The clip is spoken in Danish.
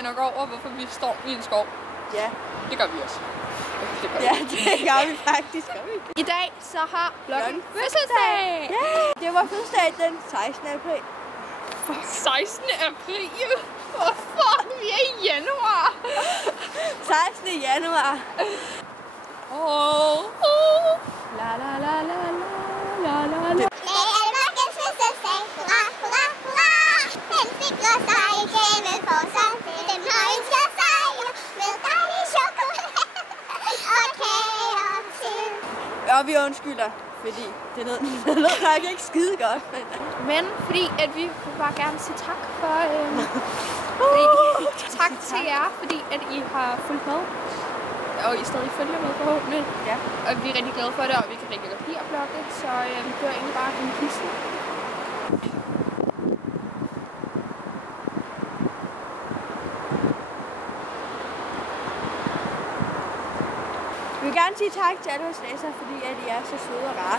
dig nok over, hvorfor vi står i en skov? Ja. Det gør vi også. Det gør Ja, det gør vi faktisk. I dag så har bloggen fødselsdag! Ja, det var fødselsdag den 16. april. 16. april? Hvorfor? Vi er i januar! 16. januar. La la la la la la la. Og vi undskylder, fordi det lød nok ikke skide godt. Men fordi at vi vil bare gerne sige tak for tak til jer, fordi at I har fulgt med. Og I stadig følger med forhåbentlig. Ja. Og vi er rigtig glade for det, og vi kan rigtig godt lide at blogge. Så det var egentlig bare en hilsen. Vi vil gerne sige tak til alle vores læsere, fordi at I er så søde og rare.